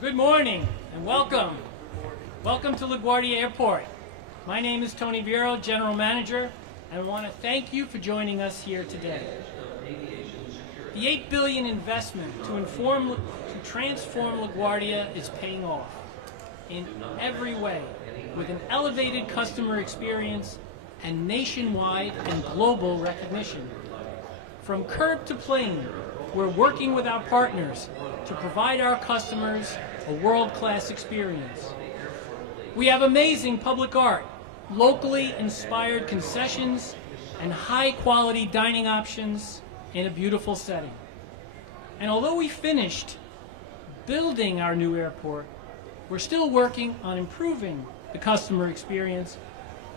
Good morning and welcome. Welcome to LaGuardia Airport. My name is Tony Vero, General Manager, and I want to thank you for joining us here today. The $8 billion investment to transform LaGuardia is paying off in every way with an elevated customer experience and nationwide and global recognition. From curb to plane, we're working with our partners to provide our customers a world-class experience. We have amazing public art, locally inspired concessions, and high-quality dining options in a beautiful setting. And although we finished building our new airport, we're still working on improving the customer experience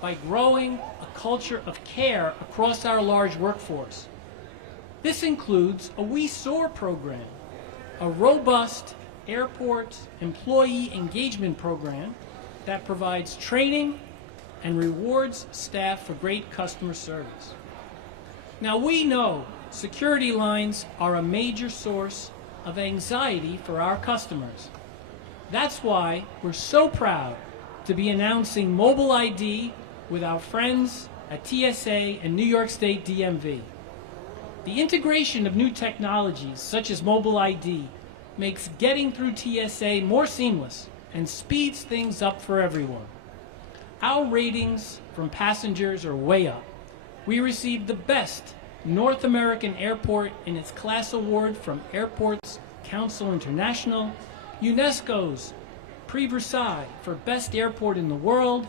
by growing a culture of care across our large workforce. This includes a We Soar program, a robust airport employee engagement program that provides training and rewards staff for great customer service. Now, we know security lines are a major source of anxiety for our customers. That's why we're so proud to be announcing mobile ID with our friends at TSA and New York State DMV. The integration of new technologies such as mobile ID makes getting through TSA more seamless and speeds things up for everyone. Our ratings from passengers are way up. We received the best North American airport in its class award from Airports Council International, UNESCO's Prix Versailles for Best Airport in the World,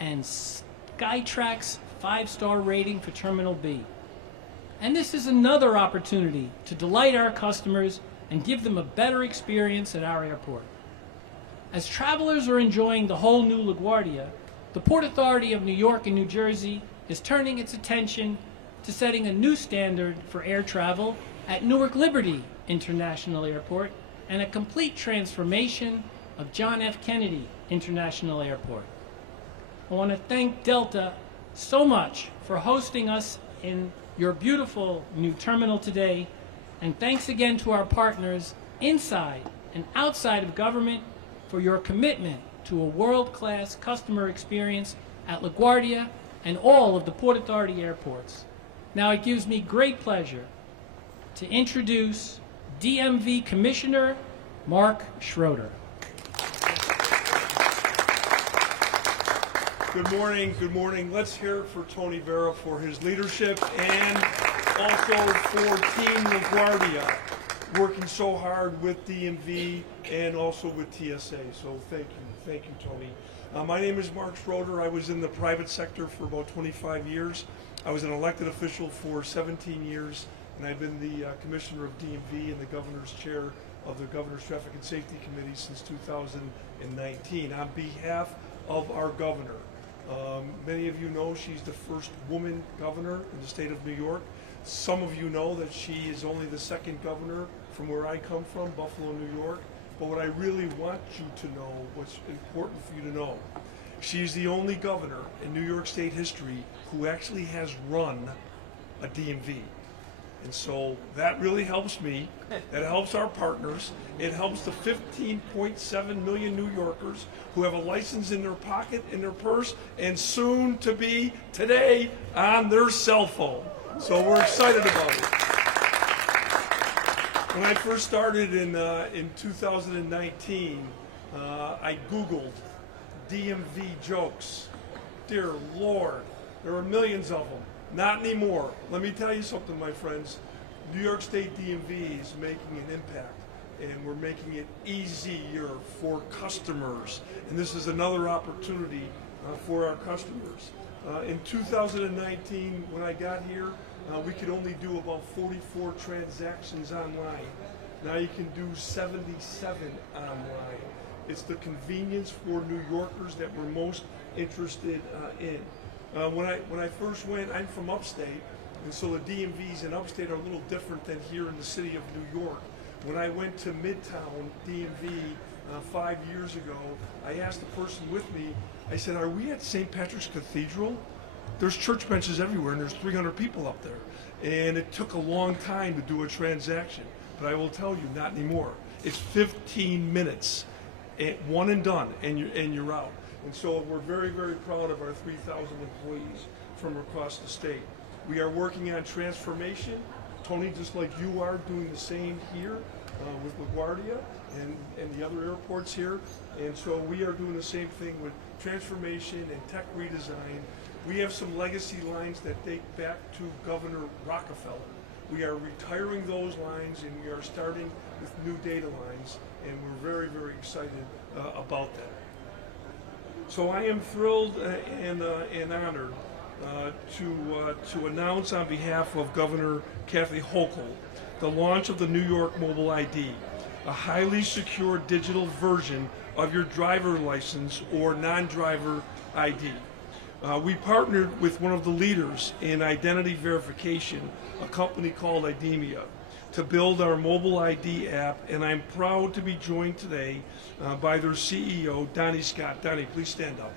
and Skytrax's 5-star rating for Terminal B. And this is another opportunity to delight our customers and give them a better experience at our airport. As travelers are enjoying the whole new LaGuardia, the Port Authority of New York and New Jersey is turning its attention to setting a new standard for air travel at Newark Liberty International Airport and a complete transformation of John F. Kennedy International Airport. I want to thank Delta so much for hosting us in your beautiful new terminal today, and thanks again to our partners inside and outside of government for your commitment to a world-class customer experience at LaGuardia and all of the Port Authority airports. Now it gives me great pleasure to introduce DMV Commissioner Mark Schroeder. Good morning, good morning. Let's hear it for Tony Vero for his leadership and also for Team LaGuardia, working so hard with DMV and also with TSA. So thank you, Tony. My name is Mark Schroeder. I was in the private sector for about 25 years. I was an elected official for 17 years, and I've been the commissioner of DMV and the governor's chair of the Governor's Traffic and Safety Committee since 2019. On behalf of our governor, many of you know she's the first woman governor in the state of New York. Some of you know that she is only the second governor from where I come from, Buffalo, New York. But what I really want you to know, what's important for you to know, she's the only governor in New York State history who actually has run a DMV. And so that really helps me. That helps our partners. It helps the 15.7 million New Yorkers who have a license in their pocket, in their purse, and soon to be today on their cell phone. So we're excited about it. When I first started in 2019, I Googled DMV jokes. Dear Lord, there are millions of them. Not anymore. Let me tell you something, my friends. New York State DMV is making an impact, and we're making it easier for customers. And this is another opportunity for our customers. In 2019, when I got here, we could only do about 44 transactions online. Now you can do 77 online. It's the convenience for New Yorkers that we're most interested in. When I first went, I'm from upstate, and so the DMVs in upstate are a little different than here in the city of New York. When I went to Midtown DMV 5 years ago, I asked the person with me, I said, are we at St. Patrick's Cathedral? There's church benches everywhere, and there's 300 people up there. And it took a long time to do a transaction, but I will tell you, not anymore. it's 15 minutes, one and done, and you're out. And so we're very, very proud of our 3,000 employees from across the state. We are working on transformation. Tony, just like you are, doing the same here with LaGuardia and the other airports here. And so we are doing the same thing with transformation and tech redesign. We have some legacy lines that date back to Governor Rockefeller. We are retiring those lines, and we are starting with new data lines, and we're very, very excited about that. So I am thrilled and honored to announce on behalf of Governor Kathy Hochul the launch of the New York Mobile ID, a highly secure digital version of your driver license or non-driver ID. We partnered with one of the leaders in identity verification, a company called IDEMIA, to build our mobile ID app, and I'm proud to be joined today by their CEO, Donnie Scott. Donnie, please stand up.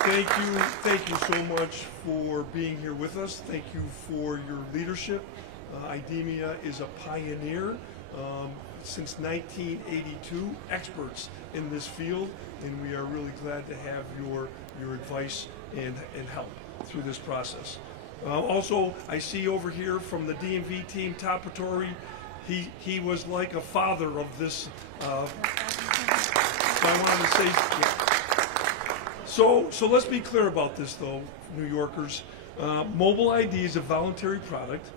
Thank you so much for being here with us. Thank you for your leadership. IDEMIA is a pioneer. Since 1982, experts in this field, and we are really glad to have your advice and help through this process. Also, I see over here from the DMV team, Todd Patori, he was like a father of this. So I wanted to say, yeah. So let's be clear about this, though, New Yorkers. Mobile ID is a voluntary product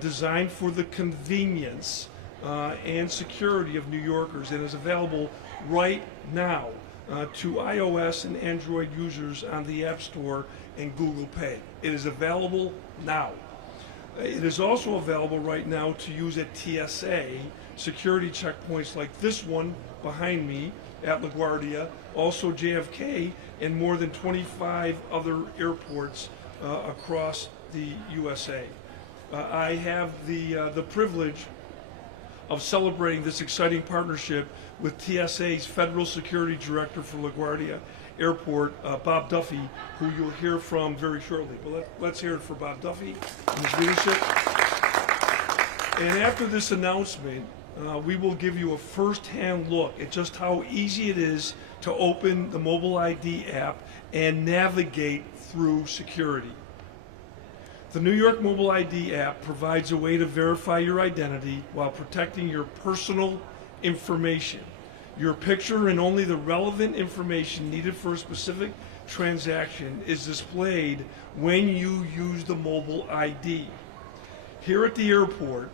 designed for the convenience and security of New Yorkers, and is available right now to iOS and Android users on the App Store and Google Pay. It is available now. It is also available right now to use at TSA security checkpoints like this one behind me at LaGuardia, also JFK, and more than 25 other airports across the USA. I have the privilege of celebrating this exciting partnership with TSA's Federal Security Director for LaGuardia Airport, Bob Duffy, who you'll hear from very shortly. But let's hear it for Bob Duffy and his leadership. And after this announcement, we will give you a first-hand look at just how easy it is to open the mobile ID app and navigate through security. The New York Mobile ID app provides a way to verify your identity while protecting your personal information. Your picture and only the relevant information needed for a specific transaction is displayed when you use the mobile ID. Here at the airport,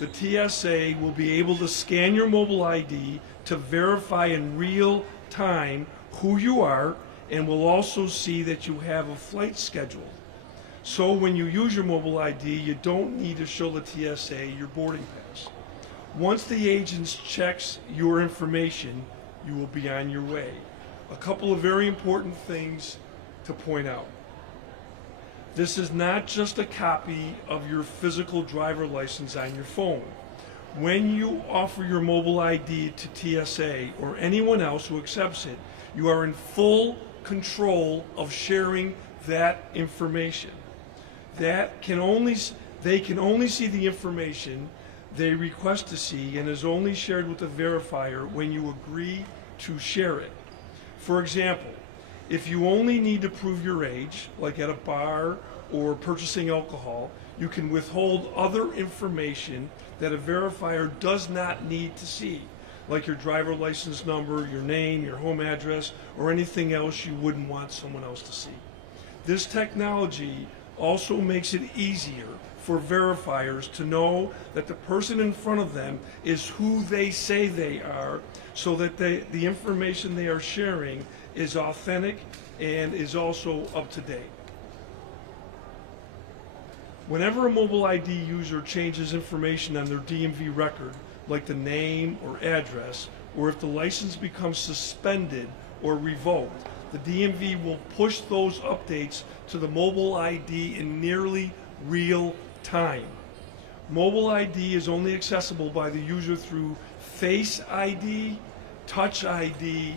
the TSA will be able to scan your mobile ID to verify in real time who you are, and will also see that you have a flight scheduled. So when you use your mobile ID, you don't need to show the TSA your boarding pass. Once the agent checks your information, you will be on your way. A couple of very important things to point out. This is not just a copy of your physical driver license on your phone. When you offer your mobile ID to TSA or anyone else who accepts it, you are in full control of sharing that information. They can only see the information they request to see, and is only shared with the verifier when you agree to share it. For example, if you only need to prove your age, like at a bar or purchasing alcohol, you can withhold other information that a verifier does not need to see, like your driver license number, your name, your home address, or anything else you wouldn't want someone else to see. This technology also makes it easier for verifiers to know that the person in front of them is who they say they are, so that the information they are sharing is authentic and is also up to date. Whenever a mobile ID user changes information on their DMV record, like the name or address, or if the license becomes suspended or revoked, the DMV will push those updates to the mobile ID in nearly real time. Mobile ID is only accessible by the user through Face ID, Touch ID,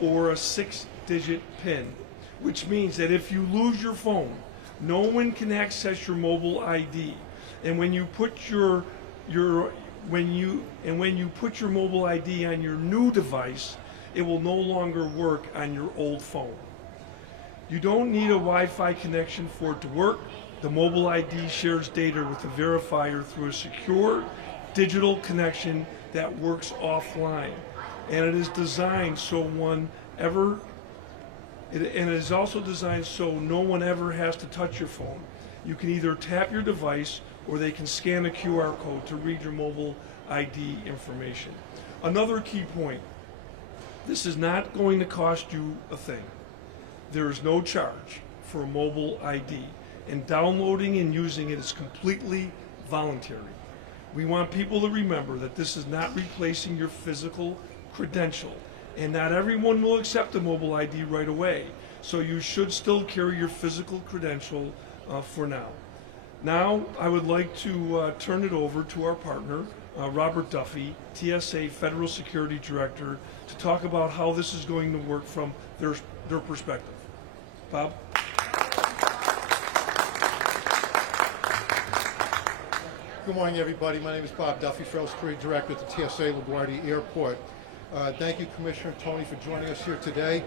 or a 6-digit PIN, which means that if you lose your phone, no one can access your mobile ID. And when you put your when you put your mobile ID on your new device, it will no longer work on your old phone. You don't need a Wi-Fi connection for it to work. The mobile ID shares data with the verifier through a secure digital connection that works offline. And it is designed so it is also designed so no one ever has to touch your phone. You can either tap your device or they can scan a QR code to read your mobile ID information. Another key point, this is not going to cost you a thing. There is no charge for a mobile ID, and downloading and using it is completely voluntary. We want people to remember that this is not replacing your physical credential, and not everyone will accept a mobile ID right away, so you should still carry your physical credential for now. Now, I would like to turn it over to our partner, Robert Duffy, TSA Federal Security Director, to talk about how this is going to work from their perspective. Bob? Good morning, everybody. My name is Bob Duffy, Federal Security Director at the TSA LaGuardia Airport. Thank you, Commissioner Tony, for joining us here today.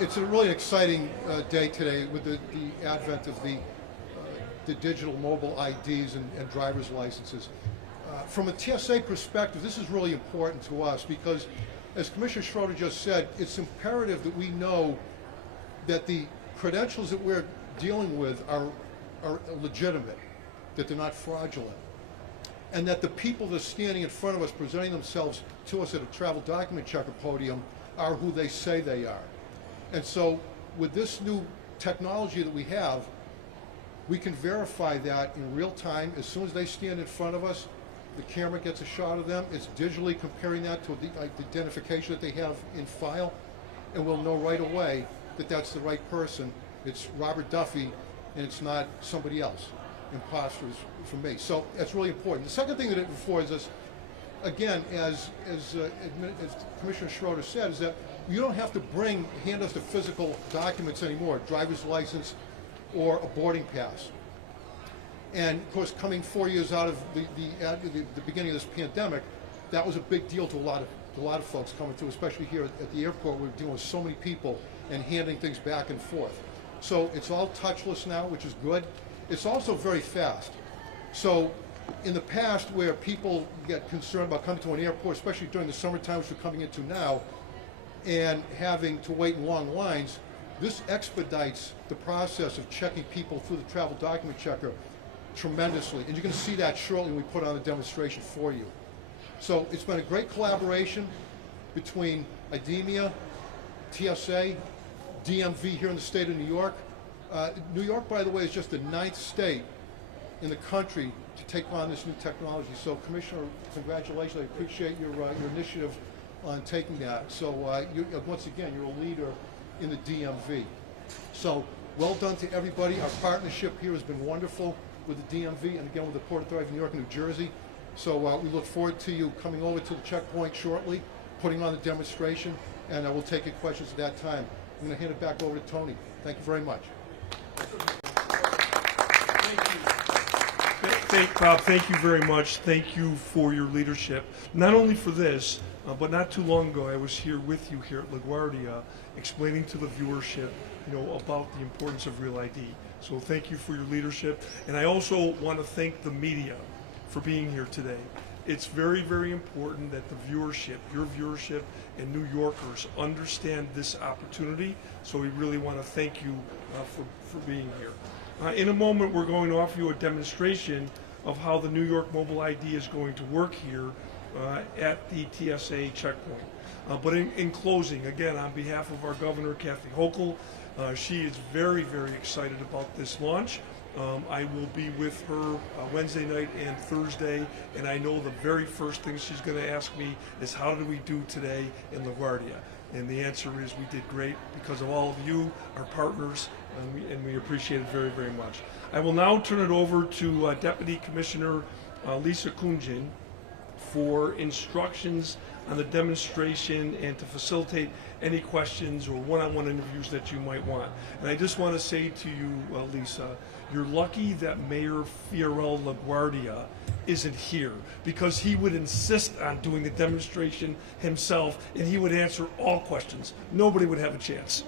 It's a really exciting day today with the advent of the digital mobile IDs and driver's licenses. From a TSA perspective, this is really important to us because, as Commissioner Schroeder just said, it's imperative that we know that the credentials that we're dealing with are legitimate, that they're not fraudulent, and that the people that are standing in front of us presenting themselves to us at a travel document checker podium are who they say they are. And so with this new technology that we have, we can verify that in real time. As soon as they stand in front of us, the camera gets a shot of them. It's digitally comparing that to the identification that they have in file, and we'll know right away that that's the right person. It's Robert Duffy, and it's not somebody else. Imposters from me. So that's really important. The second thing that it affords us, again, as Commissioner Schroeder said, is that you don't have to hand us the physical documents anymore, driver's license or a boarding pass. And of course, coming 4 years out of the beginning of this pandemic, that was a big deal to a lot of folks coming through, especially here at the airport. We're dealing with so many people and handing things back and forth. So it's all touchless now, which is good. It's also very fast. So in the past, where people get concerned about coming to an airport, especially during the summertime, which we're coming into now, and having to wait in long lines, this expedites the process of checking people through the travel document checker tremendously. And you're going to see that shortly when we put on a demonstration for you. So it's been a great collaboration between IDEMIA, TSA, DMV here in the state of New York. New York, by the way, is just the 9th state in the country to take on this new technology. So, Commissioner, congratulations. I appreciate your initiative on taking that. So, once again, you're a leader in the DMV. So, well done to everybody. Our partnership here has been wonderful with the DMV and again with the Port Authority of New York and New Jersey. So, we look forward to you coming over to the checkpoint shortly, putting on the demonstration, and we'll take your questions at that time. I'm going to hand it back over to Tony. Thank you very much. Bob, thank you very much. Thank you for your leadership. Not only for this, but not too long ago, I was here with you here at LaGuardia, explaining to the viewership, about the importance of Real ID. So thank you for your leadership, and I also want to thank the media for being here today. It's very, very important that the viewership, your viewership, and New Yorkers understand this opportunity. So we really want to thank you for being here. In a moment, we're going to offer you a demonstration of how the New York mobile ID is going to work here at the TSA checkpoint. But in closing, again, on behalf of our Governor, Kathy Hochul, she is very, very excited about this launch. I will be with her Wednesday night and Thursday, and I know the very first thing she's going to ask me is, how did we do today in LaGuardia? And the answer is, we did great because of all of you, our partners, and we appreciate it very, very much. I will now turn it over to Deputy Commissioner Lisa Kunjin for instructions on the demonstration and to facilitate any questions or one-on-one interviews that you might want. And I just want to say to you, Lisa, You're lucky that Mayor Fiorello LaGuardia isn't here, because he would insist on doing the demonstration himself, and he would answer all questions. Nobody would have a chance.